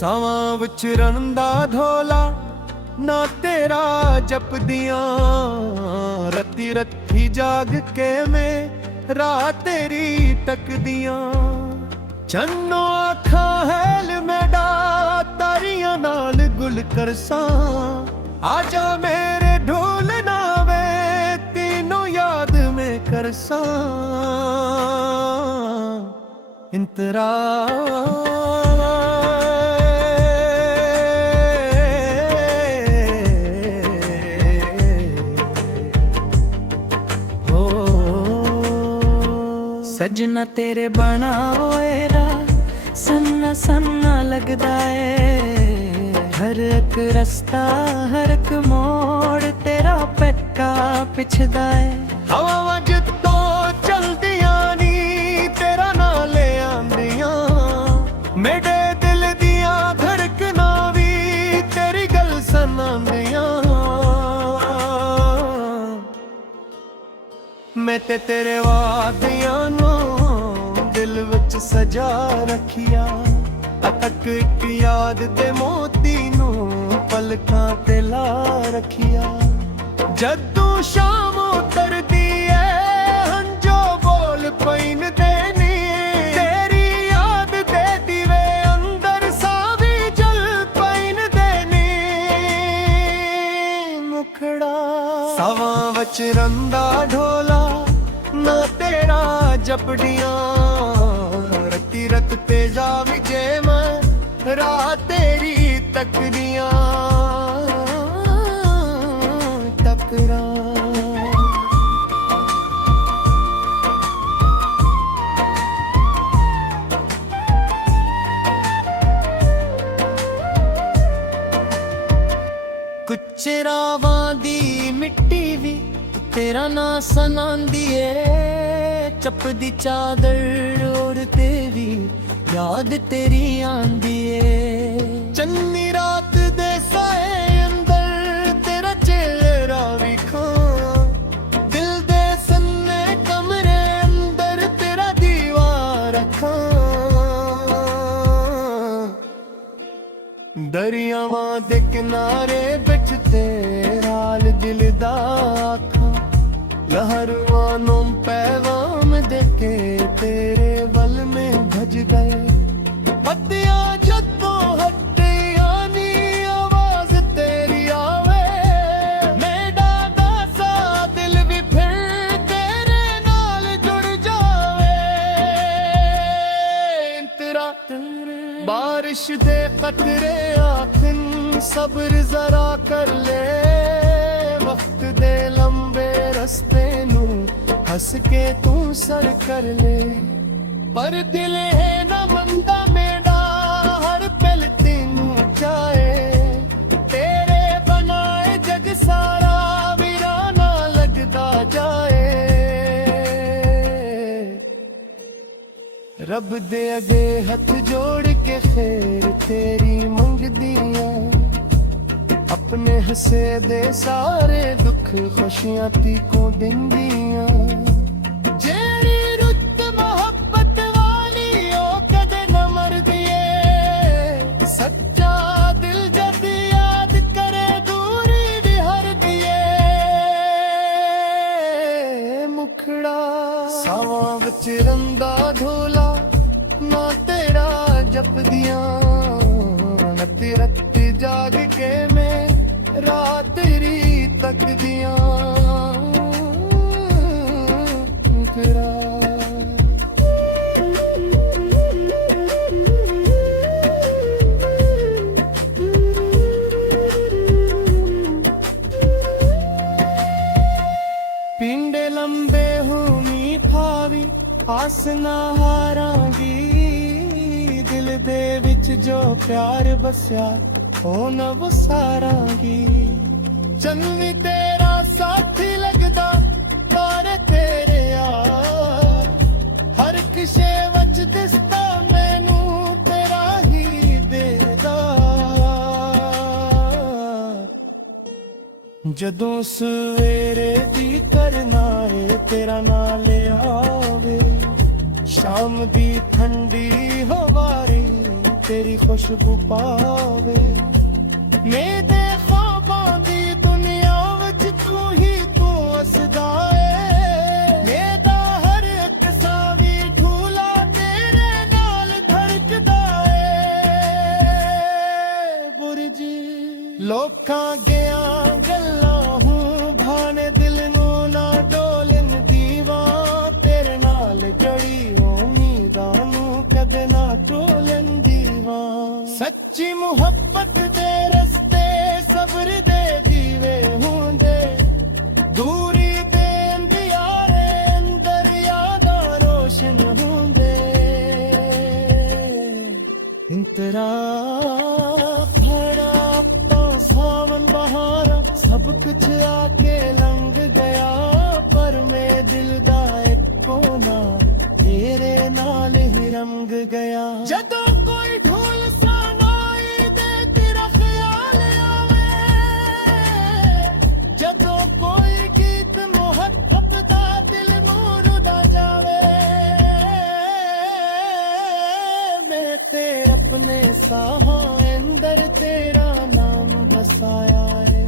ਸਾਵਾਂ ਵਿੱਚ ਰੰਦਾ ਧੋਲਾ ਨਾ ਤੇਰਾ ਜਪਦੀਆਂ, ਰੱਤੀ ਰੱਤੀ ਜਾਗ ਕੇ ਮੈਂ ਰਾਤ ਤੇਰੀ ਤੱਕਦੀਆਂ। ਚੰਨੋ ਅੱਖਾਂ ਹੈਲ ਮੇਡਾ ਤਾਰੀਆਂ ਨਾਲ ਗੁਲ ਕਰਸਾਂ, ਆਜਾ ਮੇਰੇ ਢੋਲ ਨਾ ਵੇ ਤੈਨੂੰ ਯਾਦ ਮੈਂ ਕਰਸਾਂ। ਇੰਤਰਾ सजना तेरे बना होएरा सन्ना सन्ना लगदा है। हर एक रास्ता हर एक मोड़ तेरा पक्का पिछदा है। हवा जितो चलदियां नी तेरा ना ले आंदियां, मेरे दिल दियां धड़कना भी तेरी गल सुनांदियां। मैं ते तेरे वादियां दिल विच सजा रखिया, अतक एक याद दे मोती नू पलकां ते ला रखिया। जदू शाम उतरदी है हंजो बोल पैन देनी, तेरी याद दे दिवे अंदर सावी जल पैन देनी। मुखड़ा सावां विच रंदा ढोला ना तेरा जपड़ियां, रत्ती रत ते जावी जे मैं रात तेरी तकदियां तकरा। कुछ रावां दी मिट्टी भी तेरा ना सनांदी है। चपदी चादर ओढ़ते भी याद तेरी आंदी है। चन्नी रात दे साए अंदर तेरा चेहरा विखा, दिल दे सन्ने कमरे अंदर तेरा दीवार रखा। दरियावां दे किनारे बिच तेरा दिल दा आखा, लहरवानों पैगाम देके तेरे बल में भज गए। पतियां जदों हटिया नी आवाज तेरी आवे, मेरा दासा दिल भी फिर तेरे नाल जुड़ जावे। तेरा बारिश दे कतरे आखन सब्र जरा कर ले, वक्त दे लंबे रस्ते नू हंस के तू सर कर ले। पर दिल है ना मंदा मेरा हर पल तेनू चाहे, तेरे बनाए जग सारा वीराना लगदा जाए। रब दे अगे हथ जोड़ के खैर तेरी मंगदियां, अपने हसे दे सारे दुख खुशियां ती को दिंदियां। जेड़ी रुत मोहब्बत वाली ओ कदे न मरदी है, सच्चा दिल जद याद करे दूरी भी हर दिए। मुखड़ा सावां विच रंदा ढोला ना तेरा जपदियां, रत्ती रत्ती जाग के मैं रात तेरी तकदियां तेरा। पिंडे लंबे हूनी खावी आस ना हारांगी, दिल दे विच जो प्यार बसया ओ न वसारांगी। चन्नी तेरा साथी लगदा तारे तेरे यार, हर किशे वच दिसदा मैनू तेरा ही देदा। जदों सवेरे दी करना है तेरा ना ले आवे, शाम दी ठंडी हवारी तेरी खुशबू पावे मेरे ख्वाबां दी दुनिया विच तू ही तू वसदा है मेरा हर एक सावी ढूला तेरे नाल धड़कदा है बुरजी लोकां गया गल्लां हूं भाने दिल नू ना डोलन दीवा तेरे नाल जड़ी उम्मीदां नू कदे ना टोलन दीवा सच्ची मुहब्बत दे रस्ते सब्र दे जीवे होंदे दूरी दे अंधियारे अंदर यादां रोशन होंदे इंतरा खड़ा तो सावन बहारा सब कुछ आके लंघ गया पर मैं दिल दा एक कोना तेरे नाल ही रंग गया जदों कोई ढोल सनाई दे तेरा ख्याल आवे जदों कोई गीत मुहब्बत दा दिल नूर दा जावे मैं ते अपने साहां अंदर तेरा नाम बसाया है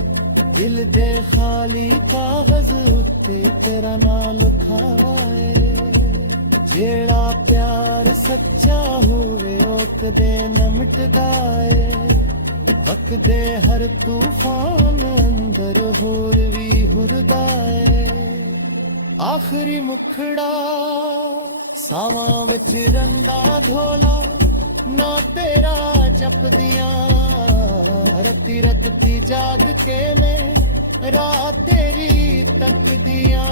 दिल दे खाली कागज उत्ते तेरा नाम लिखाए जेड़ा प्यार सच्चा होवे ओ कदे न मिटदा ऐ वकदे हर तूफान अंदर होर भी हुरदा ऐ आखरी मुखड़ा सावां विच रंगा धोला ना तेरा जपदियां रत्ती रत्ती जाग के मैं रात तेरी तकदियां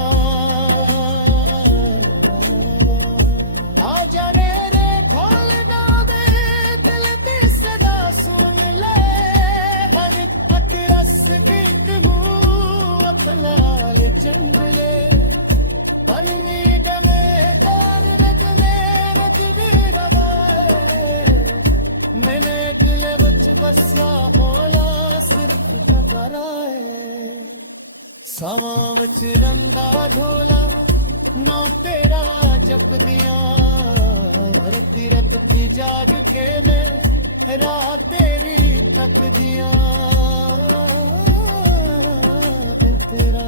आजा मेरे खोलना दे दिल दी सदा सुन ले हर एक रस बिट हूँ अपना ले जंगले बननी डमे डर लगने रजदी दबाए मैंने दिल बच बसा बोला सिर्फ घबराए सावां विच रंगा ढोला ना तेरा जपदियां रत्ती रत्ती जाग के मैं रात तेरी तकदियां तेरा